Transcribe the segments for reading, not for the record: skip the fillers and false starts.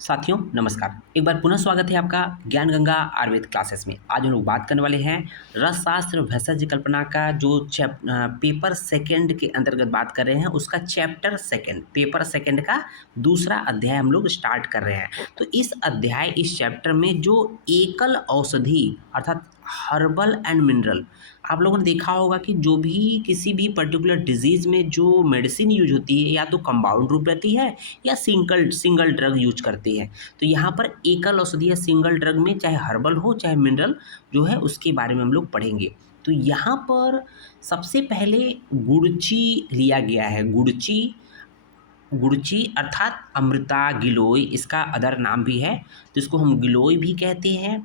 साथियों नमस्कार। एक बार पुनः स्वागत है आपका ज्ञान गंगा आयुर्वेद क्लासेस में। आज हम लोग बात करने वाले हैं रसशास्त्र भेषज कल्पना का जो पेपर सेकंड के अंतर्गत बात कर रहे हैं, उसका चैप्टर सेकंड पेपर सेकंड का दूसरा अध्याय हम लोग स्टार्ट कर रहे हैं। तो इस चैप्टर में जो एकल औषधि अर्थात हर्बल एंड मिनरल, आप लोगों ने देखा होगा कि जो भी किसी भी पर्टिकुलर डिजीज में जो मेडिसिन यूज होती है या तो कंपाउंड रूप रहती है या सिंगल सिंगल ड्रग यूज करते हैं। तो यहाँ पर एकल औषधि या सिंगल ड्रग में चाहे हर्बल हो चाहे मिनरल जो है उसके बारे में हम लोग पढ़ेंगे। तो यहाँ पर सबसे पहले गुड़ची लिया गया है। गुड़ची गुड़ची अर्थात अमृता गिलोय, इसका अदर नाम भी है, तो इसको हम गिलोय भी कहते हैं।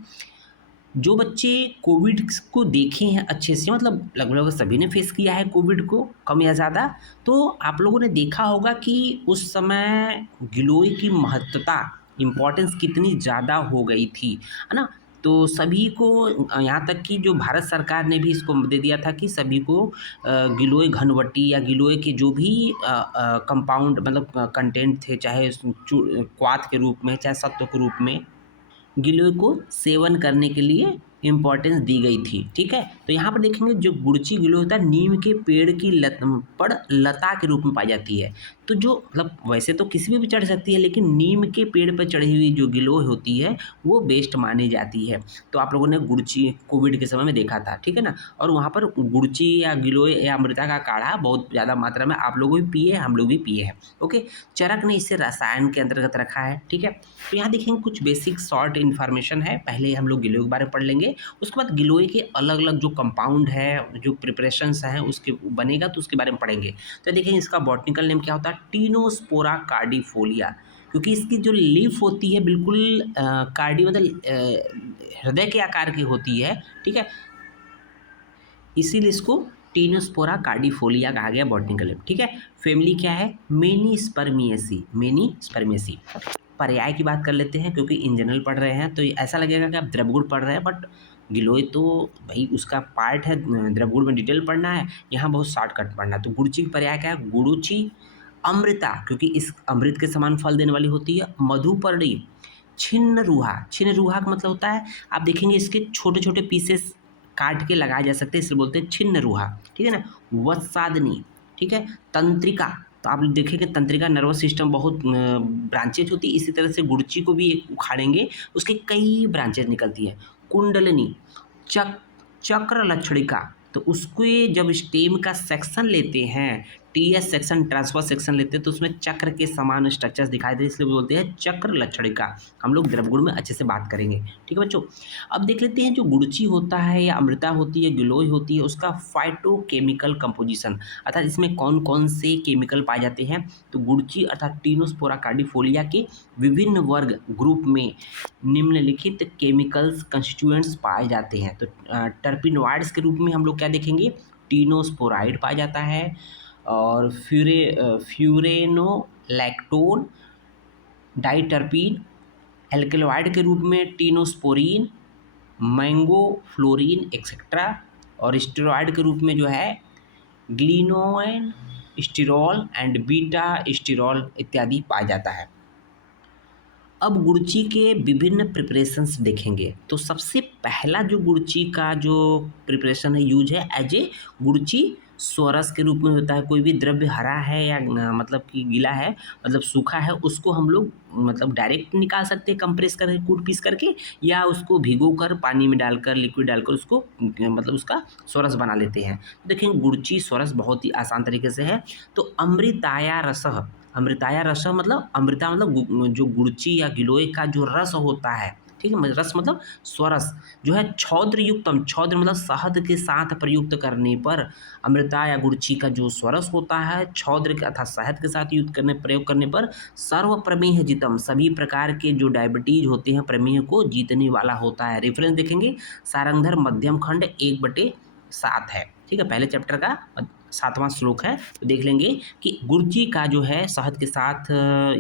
जो बच्चे कोविड को देखे हैं अच्छे से, मतलब लगभग सभी ने फेस किया है कोविड को कम या ज़्यादा, तो आप लोगों ने देखा होगा कि उस समय गिलोय की महत्ता इम्पोर्टेंस कितनी ज़्यादा हो गई थी, है ना। तो सभी को यहाँ तक कि जो भारत सरकार ने भी इसको दे दिया था कि सभी को गिलोय घनवटी या गिलोय के जो भी कंपाउंड मतलब कंटेंट थे, चाहे क्वाथ के रूप में चाहे सत्व के रूप में, गिलोय को सेवन करने के लिए इम्पोर्टेंस दी गई थी। ठीक है, तो यहाँ पर देखेंगे जो गुड़ची गिलोय होता है नीम के पेड़ की लता के रूप में पाई जाती है। तो जो मतलब वैसे तो किसी भी चढ़ सकती है, लेकिन नीम के पेड़ पर चढ़ी हुई जो गिलोय होती है वो बेस्ट मानी जाती है। तो आप लोगों ने गुड़ची कोविड के समय में देखा था, ठीक है ना। और वहाँ पर गुड़ची या गिलोय या अमृता का काढ़ा बहुत ज़्यादा मात्रा में आप लोग भी पिए, हम लोग भी पिए हैं। ओके, चरक ने इसे रसायन के अंतर्गत रखा है। ठीक है, तो यहाँ देखेंगे कुछ बेसिक शॉर्ट इन्फॉर्मेशन है। पहले हम लोग गिलोय के बारे में पढ़ लेंगे, उसके बाद गिलोय के अलग अलग जो कंपाउंड है, जो प्रिपरेशंस हैं उसके बनेगा तो उसके बारे में पढ़ेंगे। तो देखिए इसका बॉटनिकल नेम क्या होता है, टीनोस्पोरा कार्डिफोलिया, क्योंकि इसकी जो लीफ होती है बिल्कुल कार्डी मतलब हृदय के आकार की होती है। ठीक है, इसीलिए इसको टीनोस्पोरा कार्डिफोलिया कहा गया बॉटनिकल नेम। ठीक है, फैमिली क्या है, मेनीस्पर्मिएसी। मेनीस्पर्मिएसी पर्याय की बात कर लेते हैं, क्योंकि इन जनरल पढ़ रहे हैं तो ऐसा लगेगा कि आप द्रवगुण पढ़ रहे हैं, बट गिलोय तो भाई उसका पार्ट है, द्रवगुण में डिटेल पढ़ना है, यहाँ बहुत शॉर्टकट पढ़ना है। तो गुड़ची की पर्याय क्या है, गुड़ुची। अमृता, क्योंकि इस अमृत के समान फल देने वाली होती है। मधुपर्णी। छिन्न रूहा, छिन्न रूहा का मतलब होता है, आप देखेंगे इसके छोटे छोटे पीसेस काट के लगाए जा सकते हैं, इसलिए बोलते हैं छिन्न रूहा। ठीक है ना। वत्सादनी। ठीक है, तंत्रिका, तो आप देखेंगे तंत्रिका नर्वस सिस्टम बहुत ब्रांचेज होती है, इसी तरह से गुड़ची को भी एक उखाड़ेंगे उसके कई ब्रांचेज निकलती है। कुंडलिनी। चक्र लक्षणिका, तो उसको जब स्टेम का सेक्शन लेते हैं, टीएस सेक्शन ट्रांसफर सेक्शन लेते हैं, तो उसमें चक्र के समान स्ट्रक्चर्स दिखाई दे, इसलिए बोलते हैं चक्र लक्षणिका। हम लोग द्रवगुण में अच्छे से बात करेंगे। ठीक है बच्चों, अब देख लेते हैं जो गुड़ची होता है या अमृता होती है, गिलोय होती है, उसका फाइटोकेमिकल कंपोजिशन, अर्थात इसमें कौन कौन से केमिकल पाए जाते हैं। तो गुड़ची अर्थात टीनोस्पोरा कार्डिफोलिया के विभिन्न वर्ग ग्रुप में निम्नलिखित केमिकल्स कंस्टिट्यूएंट्स पाए जाते हैं। तो टर्पिनॉइड्स के रूप में हम लोग क्या देखेंगे, टीनोस्पोराइड पाया जाता है, और फ्यूरेनोलैक्टोन, डाइटर्पीन। एल्केलॉइड के रूप में टीनोस्पोरीन, मैंगोफ्लोरीन एक्सेट्रा। और स्टेरॉइड के रूप में जो है ग्लिनोइन, स्टिरॉल एंड बीटा स्टिरॉल इत्यादि पाया जाता है। अब गुड़ची के विभिन्न प्रिपरेशंस देखेंगे, तो सबसे पहला जो गुड़ची का जो प्रिपरेशन है, यूज है एज ए गुड़ची स्वरस के रूप में होता है। कोई भी द्रव्य हरा है या मतलब कि गीला है, मतलब सूखा है, उसको हम लोग मतलब डायरेक्ट निकाल सकते हैं कंप्रेस करके, कूट पीस करके, या उसको भिगो कर पानी में डालकर लिक्विड डालकर उसको मतलब उसका स्वरस बना लेते हैं। देखिए गुड़ची स्वरस बहुत ही आसान तरीके से है। तो अमृताया रसः, अमृताया रस मतलब अमृता मतलब जो गुड़ची या गिलोय का जो रस होता है, ठीक है, रस मतलब स्वरस जो है छौद्र युक्तम, छौद्र मतलब शहद के साथ प्रयुक्त करने पर अमृता या गुड़ची का जो स्वरस होता है छौद्र अर्थात शहद के साथ प्रयोग करने पर सर्व प्रमेह जितम, सभी प्रकार के जो डायबिटीज होते हैं प्रमेह को जीतने वाला होता है। रेफरेंस देखेंगे सारंगधर मध्यम खंड 1/7 है। ठीक है, पहले चैप्टर का 7वां श्लोक है, तो देख लेंगे कि गुड़ची का जो है शहद के साथ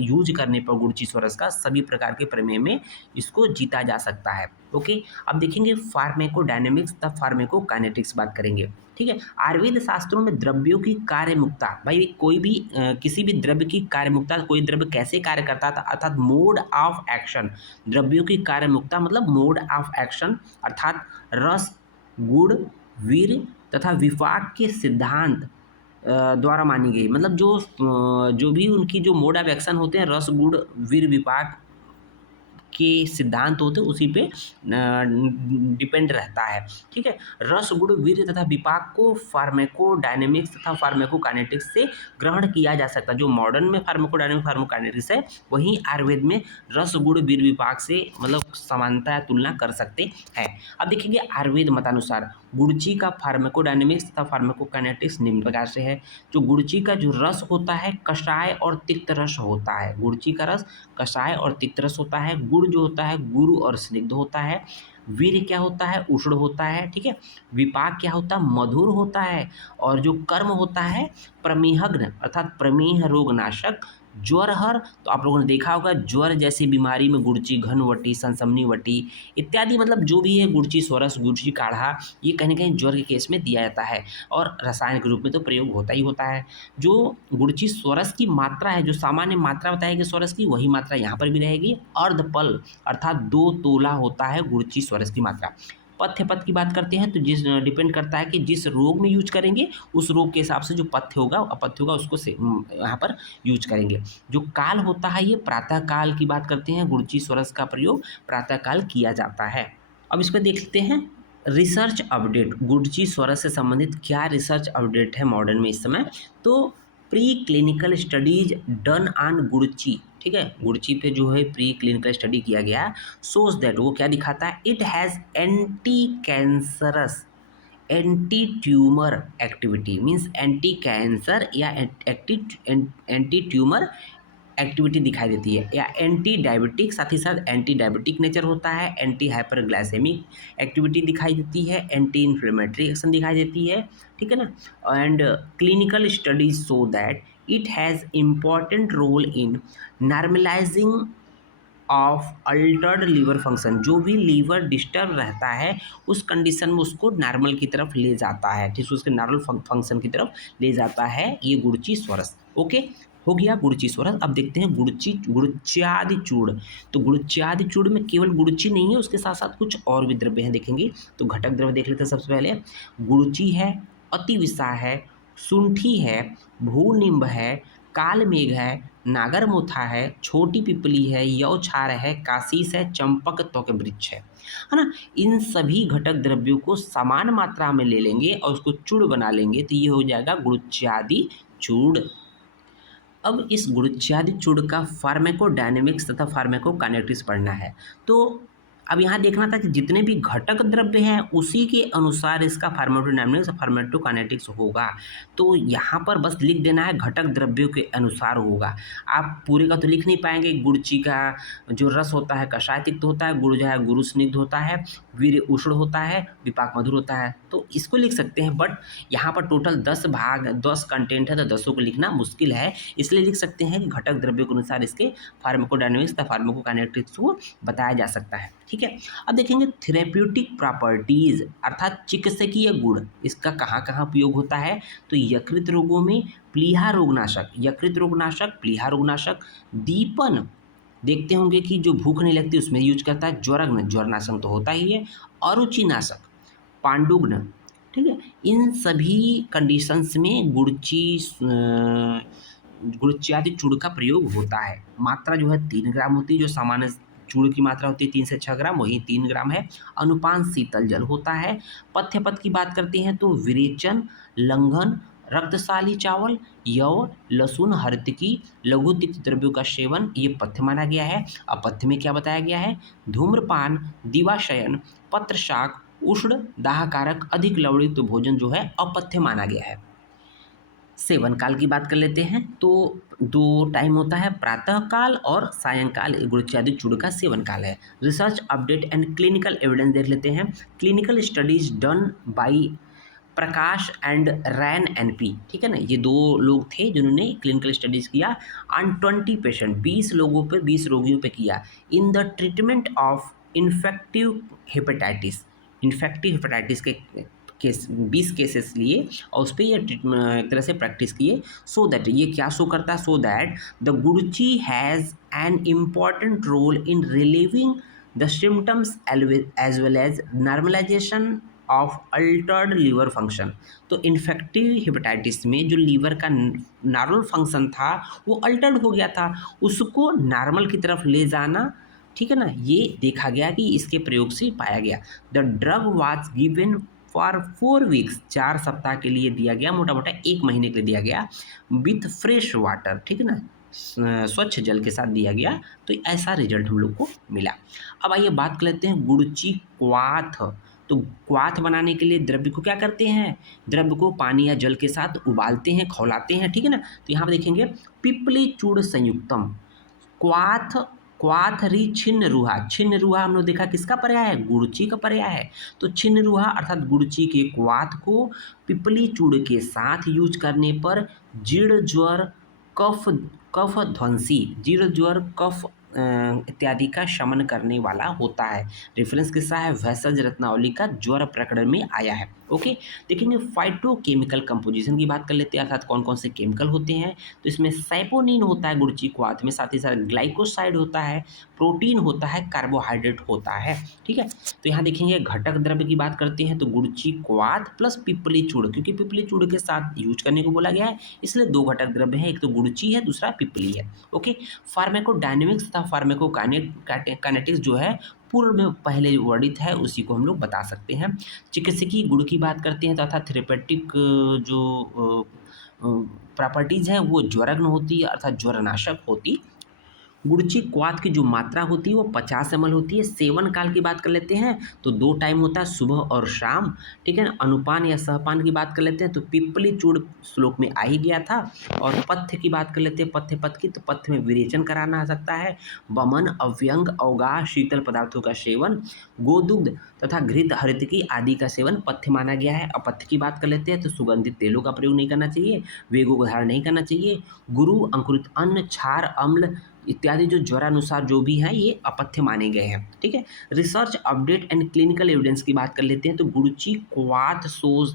यूज करने पर गुड़ची सोरस का सभी प्रकार के प्रमेय में इसको जीता जा सकता है। ओके, अब देखेंगे फार्मेकोडायनेमिक्स तथा फार्मेकोकाइनेटिक्स बात करेंगे। ठीक है, आयुर्वेद शास्त्रों में द्रव्यों की कार्यमुक्ता, भाई कोई भी किसी भी द्रव्य की कार्यमुक्ता, कोई द्रव्य कैसे कार्य करता था, अर्थात मोड ऑफ एक्शन, द्रव्यों की कार्यमुक्ता मतलब मोड ऑफ एक्शन, अर्थात रस, गुण, वीर्य तथा विपाक के सिद्धांत द्वारा मानी गई। मतलब जो भी उनकी जो मोड ऑफ एक्शन होते हैं, रस, गुण, वीर्य, विपाक के सिद्धांत होते हैं, उसी पे डिपेंड रहता है। ठीक है, रस, गुण, वीर्य तथा विपाक को फार्मेकोडायनेमिक्स तथा फार्मेकोकाइनेटिक्स से ग्रहण किया जा सकता है। जो मॉडर्न में फार्मेकोडायनेमिक्स फार्मेकोकाइनेटिक्स है, वहीं आयुर्वेद में रस, गुण, वीर्य, विपाक से मतलब समानता या तुलना कर सकते हैं। अब देखेंगे आयुर्वेद मतानुसार गुड़ची का फार्मेकोडायनेमिक्स तथा फार्मेकोकाइनेटिक्स निम्न प्रकार से है। जो गुड़ची का जो रस होता है कषाय और तिक्त रस होता है। गुड़ची का रस कषाय और तिक्त रस होता है। गुड़ जो होता है गुरु और स्निग्ध होता है। वीर्य क्या होता है, उष्ण होता है। ठीक है, विपाक क्या होता है, मधुर होता है। और जो कर्म होता है प्रमेहग्न अर्थात प्रमेह रोगनाशक, ज्वरहर, तो आप लोगों ने देखा होगा ज्वर जैसी बीमारी में गुड़ची घनवटी, सनसमनीवटी इत्यादि, मतलब जो भी है गुड़ची सोरस, गुड़ची काढ़ा, ये कहीं ना कहीं ज्वर के केस में दिया जाता है और रसायन के रूप में तो प्रयोग होता ही होता है। जो गुड़ची सोरस की मात्रा है, जो सामान्य मात्रा बताएगी सोरस की, वही मात्रा यहाँ पर भी रहेगी। अर्धपल अर्थात 2 तोला होता है गुड़ची सोरस की मात्रा। पथ्य पद की बात करते हैं तो जिस डिपेंड करता है कि जिस रोग में यूज करेंगे उस रोग के हिसाब से जो पथ्य होगा अपथ्य होगा उसको से यहाँ पर यूज करेंगे। जो काल होता है ये प्रातः काल की बात करते हैं, गुड़ची सोरस का प्रयोग प्रातः काल किया जाता है। अब इसको देख लेते हैं रिसर्च अपडेट, गुड़ची सोरस से संबंधित क्या रिसर्च अपडेट है मॉडर्न में इस समय। तो pre clinical studies done on guduchi, ठीक है, गुड़ची पे जो है प्री क्लिनिकल स्टडी किया गया, सोज दैट, वो क्या दिखाता है, it has anti cancerous, anti tumour activity, means anti cancer या एंटी ट्यूमर एक्टिविटी दिखाई देती है, या एंटी डायबिटिक, साथ ही साथ एंटी डायबिटिक नेचर होता है, एंटी हाइपरग्लाइसेमिक एक्टिविटी दिखाई देती है, एंटी इन्फ्लेमेटरी एक्शन दिखाई देती है। ठीक है ना। And clinical studies so that it has important role in normalizing of altered liver function, जो भी लीवर डिस्टर्ब रहता है उस कंडीशन में उसको नॉर्मल की तरफ ले जाता है, ठीक है, उसके नॉर्मल फंक्शन की तरफ ले जाता है ये गुड़ची सोरस। ओके, हो गया गुड़ची सोरस। अब देखते हैं गुड़च्यादि चूर्ण। तो गुड़च्यादि चूर्ण में केवल गुड़ची नहीं है, उसके साथ साथ कुछ और भी द्रव्य हैं देखेंगे। तो घटक द्रव्य देख लेते हैं। सबसे पहले गुड़ची है, अतिविसा है, शुंठी है, भूनिम्ब है, कालमेघ है, नागरमोथा है, छोटी पिपली है, यवछार है, काशीस है, चंपक त्वक वृक्ष है ना। इन सभी घटक द्रव्यों को समान मात्रा में ले लेंगे और उसको चूर्ण बना लेंगे तो ये हो जाएगा गुड़च्यादि चूर्ण। अब इस गुड़च्यादि चूर्ण का फार्मेकोडायनेमिक्स तथा फार्मेकोकाइनेटिक्स पढ़ना है। तो अब यहाँ देखना था कि जितने भी घटक द्रव्य हैं उसी के अनुसार इसका फार्मेकोडायनेमिक्स और फार्मेकोकाइनेटिक्स होगा। तो यहाँ पर बस लिख देना है घटक द्रव्यों के अनुसार होगा। आप पूरे का तो लिख नहीं पाएंगे। गुड़ची का जो रस होता है कषाय तिक्त होता है, गुड़ जो है गुरु स्निग्ध होता है, वीर्य उष्ण होता है, विपाक मधुर होता है, तो इसको लिख सकते हैं। बट यहाँ पर टोटल 10 कंटेंट है तो 10 को लिखना मुश्किल है, इसलिए लिख सकते हैं कि घटक द्रव्यों के अनुसार इसके फार्मेकोडायनेमिक्स तथा फार्मेकोकाइनेटिक्स को बताया जा सकता है। ठीक है, अब देखेंगे थेरेप्यूटिक प्रॉपर्टीज अर्थात चिकित्सकीय गुण, इसका कहाँ कहाँ उपयोग होता है। तो यकृत रोगों में प्लीहा रोगनाशक, यकृत रोगनाशक, प्लीहा रोगनाशक, दीपन, देखते होंगे कि जो भूख नहीं लगती उसमें यूज करता है, ज्वरग्न, ज्वरनाशक तो होता ही है, अरुचिनाशक, पांडुग्न। ठीक है, इन सभी कंडीशंस में गुड़च्यादि चूर्ण का प्रयोग होता है। मात्रा जो है 3 ग्राम होती है, जो सामान्य चूर्ण की मात्रा होती है 3 से 6 ग्राम, वही 3 ग्राम है। अनुपान शीतल जल होता है। पथ्य पद की बात करते हैं तो विरेचन, लंघन, रक्तशाली चावल, यव, लहसुन, हरतिकी, लघु तिक्त द्रव्यों का सेवन ये पथ्य माना गया है। अपथ्य में क्या बताया गया है, धूम्रपान, दिवाशयन, पत्र शाक, उष्ण दाहकारक अधिक लवणयुक्त भोजन जो है अपथ्य माना गया है। सेवन काल की बात कर लेते हैं तो 2 टाइम होता है, प्रातः काल और सायंकाल गुड़च्यादि चूर्ण का सेवन काल है। Research update and clinical evidence देख लेते हैं। Clinical studies done by Prakash and ran NP, ठीक है ना, ये 2 लोग थे जिन्होंने क्लिनिकल स्टडीज़ किया ऑन 20 पेशेंट, 20 लोगों पे, 20 रोगियों पे किया in the treatment of infective hepatitis. Infective hepatitis के केस 20 केसेस लिए और उस पे ये एक तरह से प्रैक्टिस किए। सो दैट ये क्या शो करता है, so that the guduchi has an important role in relieving the symptoms as well as normalization of altered liver function. तो इन्फेक्टिव हेपेटाइटिस में जो लीवर का नॉर्मल फंक्शन था वो अल्टर्ड हो गया था, उसको नॉर्मल की तरफ ले जाना, ठीक है ना, ये देखा गया कि इसके प्रयोग से पाया गया। The drug was given for 4 weeks, 4 सप्ताह के लिए दिया गया, मोटा मोटा 1 महीने के लिए दिया गया, विथ फ्रेश वाटर, ठीक है ना, स्वच्छ जल के साथ दिया गया। तो ऐसा रिजल्ट हम लोग को मिला। अब आइए बात कर लेते हैं गुड़ची क्वाथ। तो क्वाथ बनाने के लिए द्रव्य को क्या करते हैं, द्रव्य को पानी या जल के साथ उबालते हैं, खौलाते हैं, ठीक है ना। तो यहाँ पर देखेंगे पिपली चूड़ संयुक्तम, क्वाथ, क्वाथरी छिन्न रूहा। छिन्न रूहा हम लोग देखा किसका पर्याय है, गुड़ची का पर्याय है। तो छिन्न रूहा अर्थात गुड़ची के क्वाथ को पिपली चूड़ के साथ यूज करने पर जीर्ण ज्वर, कफ, कफ ध्वंसी, जीर्ण ज्वर, कफ इत्यादि का शमन करने वाला होता है। रेफरेंस किसका है, वैसज रत्नावली का ज्वर प्रकरण में आया है। ओके, देखेंगे फाइटोकेमिकल कंपोजिशन की बात कर लेते हैं, अर्थात कौन कौन से केमिकल होते हैं। तो इसमें सैपोनिन होता है गुड़ची क्वाथ में, साथ ही साथ ग्लाइकोसाइड होता है, प्रोटीन होता है, कार्बोहाइड्रेट होता है, ठीक है। तो यहाँ देखेंगे घटक द्रव्य की बात करते हैं तो गुड़ची क्वाथ प्लस पिपली चूड़, क्योंकि पिपली चूड़ के साथ यूज करने को बोला गया है इसलिए 2 घटक द्रव्य हैं, एक तो गुड़ची है, दूसरा पिपली है। ओके, फार्माकोडायनेमिक्स तथा फार्माकोकाइनेटिक्स जो है पूर्व में पहले वर्णित है, उसी को हम लोग बता सकते हैं। चिकित्सकीय गुण की बात करते हैं तथा थेरेपेटिक जो प्रॉपर्टीज़ है वो ज्वरग्न होती है, अर्थात ज्वरनाशक होती। गुड़ची क्वाथ की जो मात्रा होती है वो 50 ml होती है। सेवन काल की बात कर लेते हैं तो 2 टाइम होता है, सुबह और शाम, ठीक है ना। अनुपान या सहपान की बात कर लेते हैं तो पिपली चूड़ श्लोक में आ ही गया था। और पथ्य की बात कर लेते हैं, पथ्य पथ की, तो पथ्य में विरेचन कराना आ सकता है, वमन, अव्यंग, अवगाह, शीतल पदार्थों का सेवन, गोदुग्ध तथा घृत, हरितकी आदि का सेवन पथ्य माना गया है। अपथ्य की बात कर लेते हैं तो सुगंधित तेलों का प्रयोग नहीं करना चाहिए, वेगों का धारण नहीं करना चाहिए, गुरु, अंकुरित अन्न, क्षार, अम्ल इत्यादि जो ज्वरानुसार जो भी हैं ये अपथ्य माने गए हैं, ठीक है। Research update and clinical evidence की बात कर लेते हैं तो गुड़ची क्वाथ shows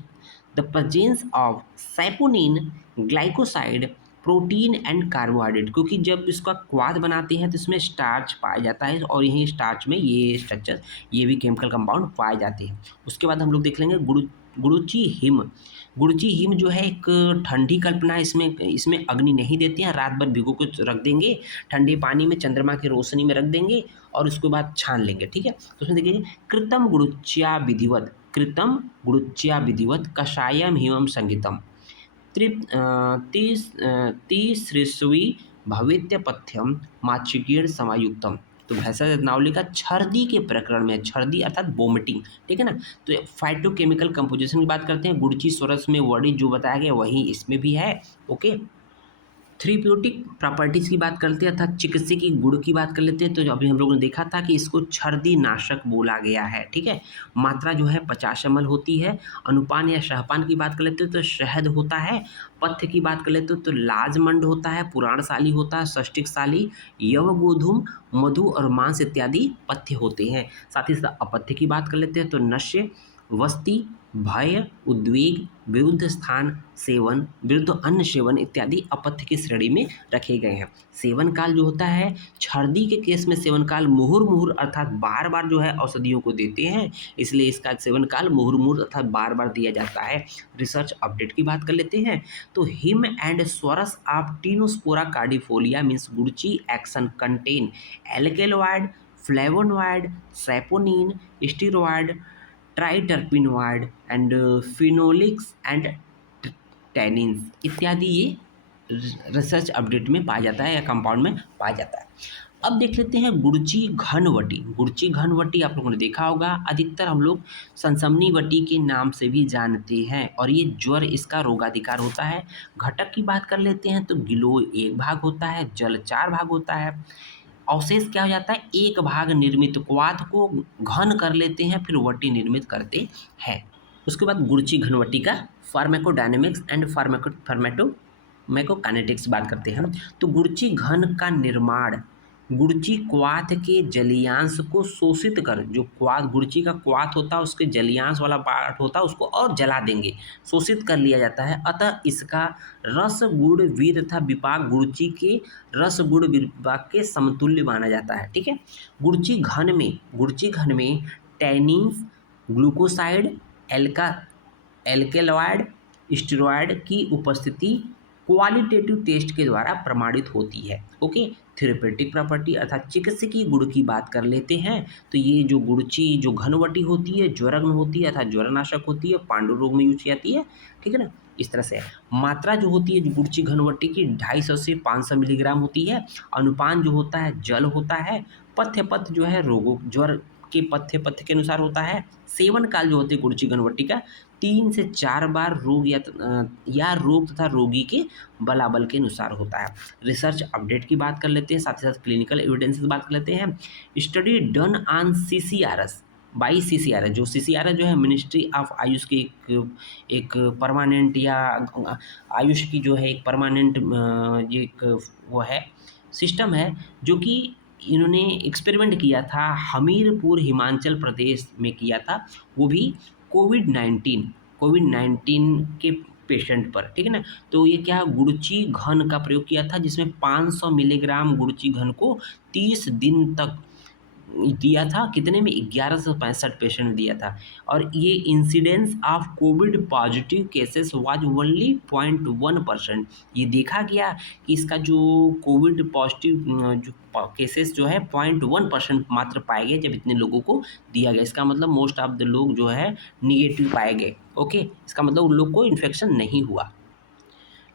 the presence of saponin, glycoside, protein and carbohydrate, क्योंकि जब इसका क्वाथ बनाते हैं तो इसमें स्टार्च पाया जाता है और यही स्टार्च में ये स्ट्रक्चर, ये भी केमिकल कंपाउंड पाए जाते हैं। उसके बाद हम लोग देख लेंगे गुड़ची हिम। गुड़ची हिम जो है एक ठंडी कल्पना है, इसमें इसमें अग्नि नहीं देते हैं, रात भर भिगो के रख देंगे ठंडे पानी में, चंद्रमा की रोशनी में रख देंगे और उसके बाद छान लेंगे, ठीक है। तो उसमें देखिए कृतम गुड़ुच्या विधिवत, कृतम गुड़ुच्या विधिवत कषायम हिमम संगीतम, तीसृष्वी भवेत्य पथ्यम माचिकीर्ण समायुक्तम। तो भैंसा रत्नावली का छर्दी के प्रकरण में, छर्दी अर्थात वोमिटिंग, ठीक है ना। तो फाइटोकेमिकल कंपोजिशन की बात करते हैं, गुड़ची स्वरस में वर्णित जो बताया गया वही इसमें भी है। ओके, थेरेप्यूटिक प्रॉपर्टीज़ की बात करते हैं अर्थात चिकित्सकीय गुण की बात कर लेते हैं तो अभी हम लोगों ने देखा था कि इसको छर्दी नाशक बोला गया है, ठीक है। मात्रा जो है 50 ml होती है। अनुपान या सहपान की बात कर लेते हैं तो शहद होता है। पथ्य की बात कर लेते हो तो लाजमंड होता है, पुराणशाली होता है, षष्टिकशाली, यवगोधूम, मधु और मांस इत्यादि पथ्य होते हैं। साथ ही साथ अपथ्य की बात कर लेते हैं तो नश्य, वस्ती, भय, उद्वेग, विरुद्ध स्थान सेवन, विरुद्ध अन्न सेवन इत्यादि अपथ्य की श्रेणी में रखे गए हैं। सेवन काल जो होता है, छर्दी के केस में सेवन काल मुहुर्मुहुर अर्थात बार बार जो है औषधियों को देते हैं, इसलिए इसका सेवन काल मुहुर्मुहुर अर्थात बार बार दिया जाता है। रिसर्च अपडेट की बात कर लेते हैं तो हिम एंड स्वरस of Tinospora cordifolia means guduchi action contain alkaloid, flavonoid, saponin, steroid, triterpenoid and phenolics and tannins इत्यादि ये रिसर्च अपडेट में पाया जाता है या कंपाउंड में पाया जाता है। अब देख लेते हैं गुड़ची घनवटी। गुड़ची घनवटी आप लोगों ने देखा होगा, अधिकतर हम लोग सनसमनी वटी के नाम से भी जानते हैं और ये ज्वर इसका रोगाधिकार होता है। घटक की बात कर लेते हैं तो गिलोय 1 भाग होता है, जल 4 भाग होता है। अवशेष क्या हो जाता है, 1 भाग निर्मित क्वाथ को घन कर लेते हैं फिर वटी निर्मित करते हैं। उसके बाद गुरुची घनवटी का फार्माकोडायनेमिक्स एंड फार्माकोकाइनेटिक्स बात करते हैं। तो गुरुची घन का निर्माण गुरुची क्वाथ के जलीयांश को शोषित कर, जो क्वाथ गुरुची का क्वाथ होता है उसके जलीयांश वाला पार्ट होता है उसको और जला देंगे, शोषित कर लिया जाता है। अतः इसका रस गुण वीर तथा विपाक गुरुची के रस गुण विपाक के समतुल्य माना जाता है। ठीक है, गुरुची घन में टैनिन्स, ग्लूकोसाइड, एल्का एल्केलॉयड, स्टेरॉयड की उपस्थिति क्वालिटेटिव टेस्ट के द्वारा प्रमाणित होती है। ओके, थेरेपेटिक प्रॉपर्टी अर्थात चिकित्सकीय गुण की बात कर लेते हैं। तो ये जो गुरुची जो घनवटी होती है, ज्वरग्न होती है अर्थात ज्वरनाशक होती है, पांडु रोग में यूज की जाती है। ठीक है ना, इस तरह से मात्रा जो होती है जो गुरुची घनवटी की 250 से 500 मिलीग्राम होती है। अनुपान जो होता है जल होता है। पथ्य जो है रोगों ज्वर के पथ्य के अनुसार होता है। सेवन काल जो होती है गुरुची घनवटी का 3 से 4 बार रोग या रोग तथा रोगी के बलाबल के अनुसार होता है। रिसर्च अपडेट की बात कर लेते हैं, साथ ही साथ क्लिनिकल एविडेंस की बात कर लेते हैं। Study done on CCRS by CCRS, जो सीसीआरएस जो है मिनिस्ट्री ऑफ आयुष की एक परमानेंट या आयुष की जो है एक परमानेंट ये एक वो है सिस्टम है जो कि इन्होंने एक्सपेरिमेंट किया था हमीरपुर हिमाचल प्रदेश में किया था, वो भी कोविड 19 के पेशेंट पर। ठीक है ना, तो ये क्या गुरुची घन का प्रयोग किया था जिसमें 500 मिलीग्राम गुरुची घन को 30 दिन तक दिया था। कितने में? 1165 पेशेंट दिया था। और ये incidence of Covid positive cases was only 0.1%। ये देखा गया कि इसका जो कोविड पॉजिटिव जो केसेस जो है 0.1% मात्र पाए गए जब इतने लोगों को दिया गया। इसका मतलब मोस्ट ऑफ द लोग जो है निगेटिव पाए गए। ओके, इसका मतलब उन लोग को इन्फेक्शन नहीं हुआ।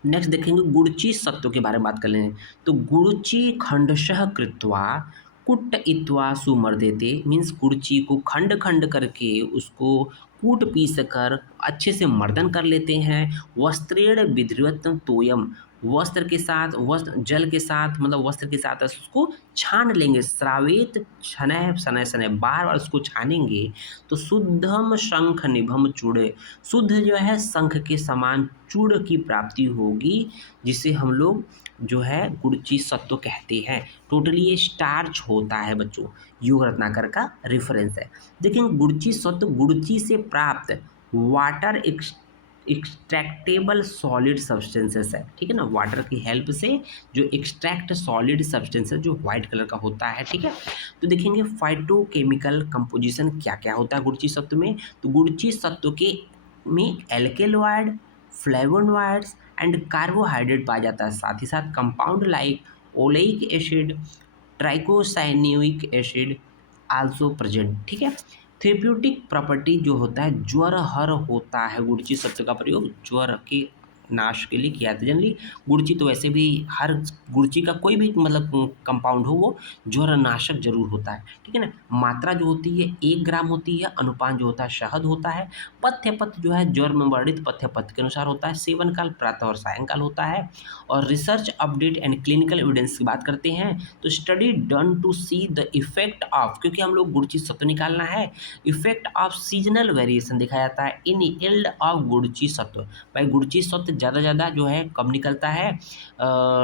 नेक्स्ट देखेंगे गुरुची सत्व के बारे में बात कर लेंगे। तो गुरुची खंडशः कृत्वा कुट्टयित्वा सुमर्देते, मीन्स गुरुची को खंड खंड करके उसको कूट पीस कर अच्छे से मर्दन कर लेते हैं। वस्त्रेण विधृत तोयम, वस्त्र के साथ जल के साथ मतलब वस्त्र के साथ उसको छान लेंगे। श्रावित शनय शनय शनय, बार बार उसको छानेंगे तो शुद्धम शंख निभम चूड़े, शुद्ध जो है शंख के समान चूड़ की प्राप्ति होगी, जिसे हम लोग जो है गुरुची सत्व कहते हैं। टोटली ये स्टार्च होता है बच्चों, योग रत्नाकर का रेफरेंस है। देखिए गुरुची सत्व गुरुची से प्राप्त वाटर एक्सट्रैक्टेबल सॉलिड सब्सटेंसेस है। ठीक है ना, वाटर की हेल्प से जो एक्सट्रैक्ट सॉलिड सब्सटेंसेस जो व्हाइट कलर का होता है। ठीक है, तो देखेंगे फाइटोकेमिकल कंपोजिशन क्या क्या होता है गुरुची सत्व में। तो गुरुची सत्व के में एल्केलॉयड, फ्लेवोनॉइड्स एंड कार्बोहाइड्रेट पाया जाता है। साथ ही साथ compound like oleic acid, tricosanoic acid also present. ठीक है, थेरेप्यूटिक प्रॉपर्टी जो होता है ज्वर हर होता है। गुरुची शब्द का प्रयोग ज्वर के नाश के लिए किया जाता है। जनरली गुरुची तो वैसे भी हर गुरुची का कोई भी मतलब कंपाउंड हो वो ज्वर नाशक जरूर होता है। ठीक है ना, मात्रा जो होती है 1 ग्राम होती है। अनुपान जो होता है शहद होता है। पथ्य जो है ज्वर में वर्णित पथ्य के अनुसार होता है। सेवन काल प्रातः और सायंकाल होता है। और research update and clinical evidence की बात करते हैं तो study done to see the effect of, क्योंकि हम लोग गुरुची सत्व निकालना है, इफेक्ट ऑफ सीजनल वेरिएशन देखा जाता है इन यील्ड ऑफ गुरुची सत्व। भाई गुरुची सत्व ज़्यादा जो है कब निकलता है,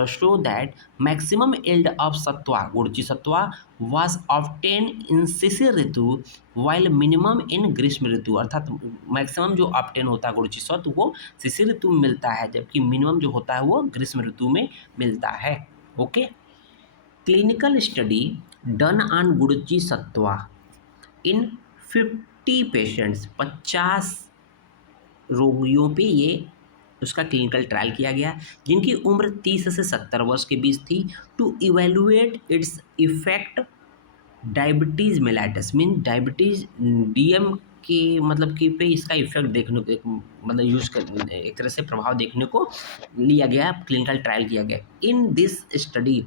show that maximum yield of satva guruchi satva was obtain in शिशिर ऋतु वाइल मिनिमम इन ग्रीष्म ऋतु। अर्थात मैक्सिमम जो ऑब्टेन होता है गुरुची सत्व वो शिशिर ऋतु में मिलता है, जबकि मिनिमम जो होता है वो ग्रीष्म ऋतु में मिलता है। Okay, clinical study done on गुरुची सत्वा इन 50 पेशेंट्स, 50 रोगियों पे ये उसका क्लिनिकल ट्रायल किया गया जिनकी उम्र 30 से 70 वर्ष के बीच थी। To evaluate its effect diabetes mellitus, mean diabetes DM के मतलब कि पे इसका इफेक्ट देखने को मतलब यूज कर एक तरह से प्रभाव देखने को लिया गया, क्लिनिकल ट्रायल किया गया। In this study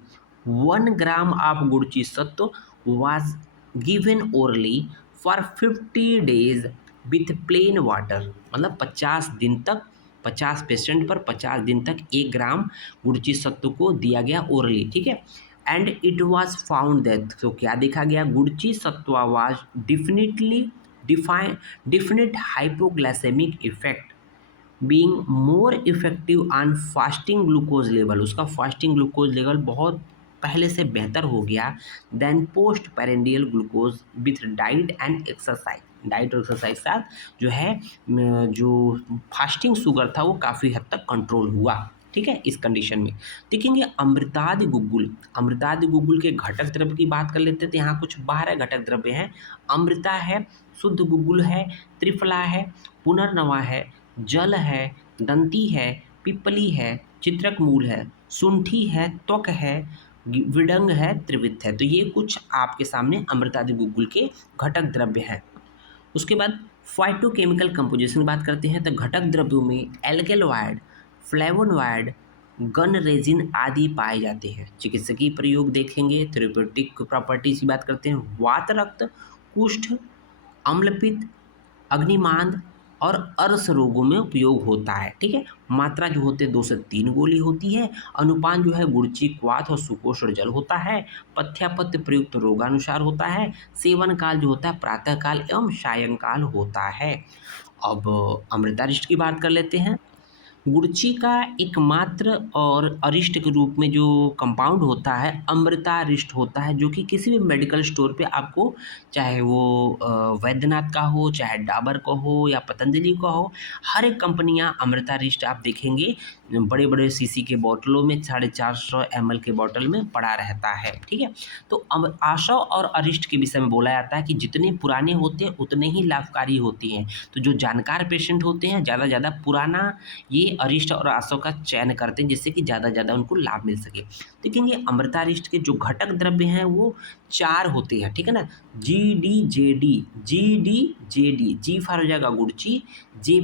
1 gram of गुरुची सत्व was given orally for 50 days with plain water, मतलब 50 दिन तक 50 पेशेंट पर 50 दिन तक 1 ग्राम गुरुची सत्व को दिया गया ओरली। ठीक है, and it was found that, तो क्या देखा गया, guruchi satva was definitely define definite hypoglycemic effect being more effective on fasting glucose level, उसका फास्टिंग ग्लूकोज लेवल बहुत पहले से बेहतर हो गया then post prandial glucose with diet and exercise. Diet और एक्सरसाइज साथ जो है जो फास्टिंग शुगर था वो काफ़ी हद तक कंट्रोल हुआ। ठीक है, इस कंडीशन में देखेंगे अमृतादि गुग्गुल। अमृतादि गुग्गुल के घटक द्रव्य की बात कर लेते हैं तो यहाँ कुछ 12 घटक द्रव्य हैं। अमृता है, शुद्ध गुग्गुल है, त्रिफला है, पुनर्नवा है, जल है, दंती है, पिप्पली है, चित्रक मूल है, सुंठी है, त्वक है, विडंग है, त्रिवित है। तो ये कुछ आपके सामने अमृतादि गुग्गुल के घटक द्रव्य हैं। उसके बाद फाइटोकेमिकल कंपोजिशन की बात करते हैं तो घटक द्रव्यों में एल्गेलॉइड, फ्लेवोनॉइड, गन रेजिन आदि पाए जाते हैं। चिकित्सकीय प्रयोग देखेंगे, थेरेप्यूटिक प्रॉपर्टीज की बात करते हैं, वात रक्त, कुष्ठ, अम्लपित्त, अग्निमांद और अर्श रोगों में उपयोग होता है। ठीक है, मात्रा जो होते हैं 2 से 3 गोली होती है। अनुपान जो है गुड़ची, क्वाथ और सुकोष्ण जल होता है। पथ्यापथ्य प्रयुक्त रोगानुसार होता है। सेवन काल जो होता है प्रातःकाल एवं सायंकाल होता है। अब अमृतारिष्ट की बात कर लेते हैं। गुड़ची का एकमात्र और अरिष्ट के रूप में जो कंपाउंड होता है अमृतारिष्ट होता है, जो कि किसी भी मेडिकल स्टोर पे आपको चाहे वो वैद्यनाथ का हो, चाहे डाबर का हो या पतंजलि का हो, हर एक कंपनियां अमृतारिष्ट आप देखेंगे बड़े बड़े सीसी के बोतलों में 450 ml के बोतल में पड़ा रहता है। ठीक है, तो अब आशव और अरिष्ट के विषय में बोला जाता है कि जितने पुराने होते हैं उतने ही लाभकारी होते हैं। तो जो जानकार पेशेंट होते हैं ज़्यादा पुराना ये अरिष्ट और आसव का चयन करते हैं जिससे कि ज़्यादा उनको लाभ मिल सके। देखेंगे अमृतारिष्ट के जो घटक द्रव्य हैं वो 4 होते हैं। ठीक है ना, GDJD, GDJD, जी फॉर हो जाएगा गुड़ची, डी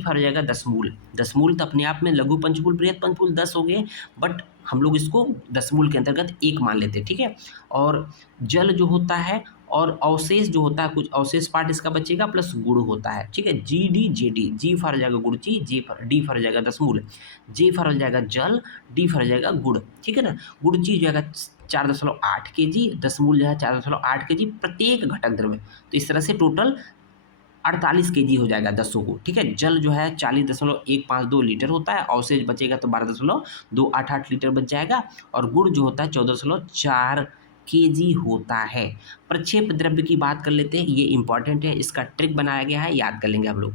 फॉर हो जाएगा दशमूल। दशमूल तो अपने आप में लघु पंचमूल बृहद पंचमूल 10 हो गए, बट हम लोग इसको दशमूल के अंतर्गत 1 मान लेते हैं। ठीक है, और जल जो होता है और अवशेष जो होता है, कुछ अवशेष पार्ट इसका बचेगा प्लस गुड़ होता है। ठीक है, GDJD, जी फॉर हो जाएगा गुड़ची, डी फॉर हो जाएगा दशमूल, जे फॉर हो जाएगा जल, डी फॉर हो जाएगा गुड़। ठीक है ना, गुड़ची जो है 4.8 kg, दशमूल जो है 4.8 kg प्रत्येक घटक द्रव्य। तो इस तरह से टोटल 48 kg हो जाएगा 10 को। ठीक है, जल जो है 40.152 लीटर होता है, अवशेष बचेगा तो 12.288 लीटर बच जाएगा, और गुड़ जो होता है 14.4 kg होता है। प्रक्षेप द्रव्य की बात कर लेते हैं, ये इंपॉर्टेंट है, इसका ट्रिक बनाया गया है, याद कर लेंगे हम लोग।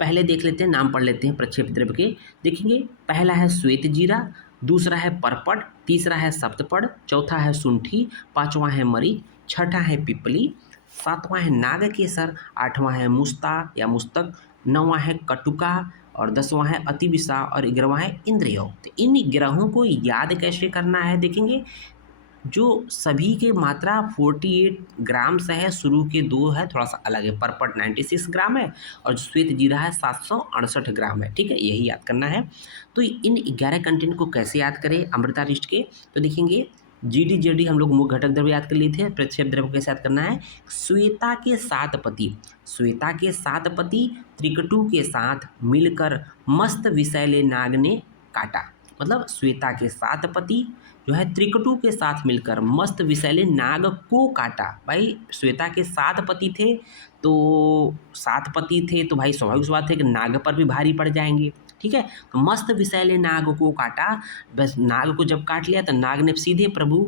पहले देख लेते हैं, नाम पढ़ लेते हैं प्रक्षेप द्रव्य के। देखेंगे पहला है श्वेत जीरा, दूसरा है परपट, तीसरा है सप्तपद, चौथा है सुंठी, पांचवा है मरीच, छठा है पिपली, सातवां है नागकेसर, आठवां है मुस्ता या मुस्तक, नौवां है कटुका और 10वां है अतिविषा और 11वां है इंद्रियो। तो इन ग्रहों को याद कैसे करना है देखेंगे, जो सभी की मात्रा 48 ग्राम से है, शुरू के 2 है थोड़ा सा अलग है, परपट 96 ग्राम है और जो श्वेत जीरा है 768 ग्राम है। ठीक है, यही याद करना है। तो इन 11 कंटेंट को कैसे याद करें अमृतारिष्ट के, तो देखेंगे GDJD हम लोग मुख्य घटक द्रव्य याद कर लिए थे। प्रक्षेप द्रव्य को कैसे याद करना है, श्वेता के 7 पति, श्वेता के 7 पति त्रिकटु के साथ मिलकर मस्त विषैले नाग ने काटा। मतलब श्वेता के 7 पति जो है त्रिकटु के साथ मिलकर मस्त विषैले नाग को काटा। भाई श्वेता के 7 पति थे, तो 7 पति थे तो भाई स्वाभाविक सी बात है कि नाग पर भी भारी पड़ जाएंगे। ठीक है, तो मस्त विषैले नाग को काटा। बस नाग को जब काट लिया तो नाग ने सीधे प्रभु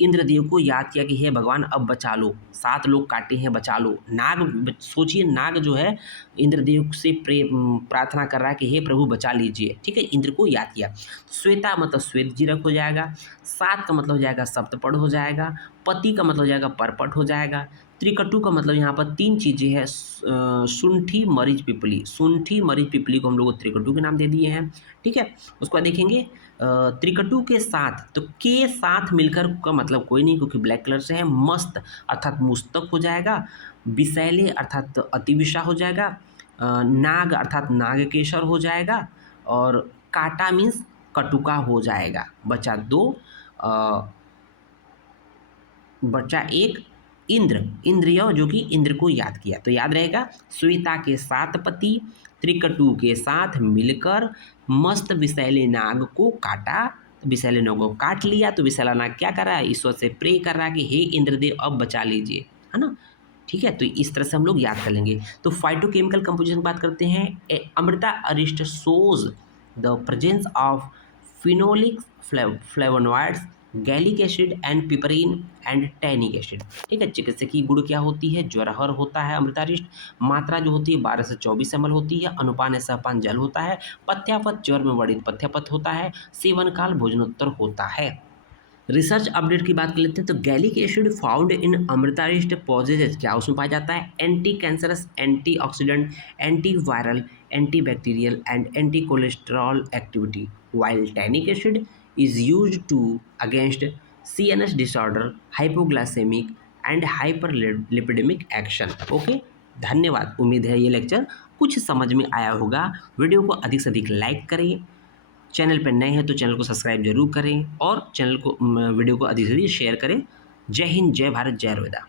इंद्रदेव को याद किया कि हे भगवान अब बचा लो, 7 लोग काटे हैं बचा लो। नाग सोचिए, नाग जो है इंद्रदेव से प्रार्थना कर रहा है कि हे प्रभु बचा लीजिए। ठीक है, इंद्र को याद किया। श्वेता मतलब श्वेत जीरक हो जाएगा, 7 का मतलब हो जाएगा सप्तपद हो जाएगा, पति का मतलब हो जाएगा परपट हो जाएगा, त्रिकटु का मतलब यहाँ पर 3 चीज़ें हैं, सुंठी मरीच पिपली, सुंठी मरीच पिपली को हम लोग त्रिकटु के नाम दे दिए हैं। ठीक है, उसके बाद देखेंगे त्रिकटु के साथ, तो के साथ मिलकर का मतलब कोई नहीं क्योंकि ब्लैक कलर से है, मस्त अर्थात मुस्तक हो जाएगा, विषैले अर्थात अतिविषा हो जाएगा, नाग अर्थात नागकेशर हो जाएगा, और काटा मीन्स कटुका हो जाएगा। बचा 2, बचा 1 इंद्र, इंद्रिय जो कि इंद्र को याद किया। तो याद रहेगा श्वेता के 7 पति त्रिकटु के साथ मिलकर मस्त विषैले नाग को काटा। विषैले नाग को काट लिया तो विषैला नाग क्या कर रहा है, ईश्वर से प्रे कर रहा है कि हे इंद्रदेव अब बचा लीजिए, है ना। ठीक है, तो इस तरह से हम लोग याद कर लेंगे। तो फाइटोकेमिकल कंपोजिशन की बात करते हैं। Amrita arishta shows the presence of phenolic flavonoids, gallic acid and piperine and tannic acid. ठीक है, चिकित्सकीय गुण क्या होती है, ज्वरहर होता है अमृतारिष्ट, मात्रा जो होती है 12 से 24 ml होती है, अनुपान या सहपान जल होता है, पथ्यापथ ज्वर में वर्णित पथ्यापथ होता है, सेवन काल भोजनोत्तर होता है। रिसर्च अपडेट की बात कर लेते हैं। तो gallic acid found in Amritarishta possesses क्या उसमें पाया जाता है, anti cancerous, anti oxidant, anti viral, anti bacterial and anti cholesterol activity, while tannic acid is use to against CNS disorder, hypoglycemic and hyperlipidemic action. Okay, धन्यवाद। उम्मीद है ये lecture कुछ समझ में आया होगा। वीडियो को अधिक से अधिक लाइक करें, चैनल पर नए हैं तो चैनल को सब्सक्राइब जरूर करें और चैनल को वीडियो को अधिक से अधिक शेयर करें। जय हिंद, जय भारत, जय रोदा।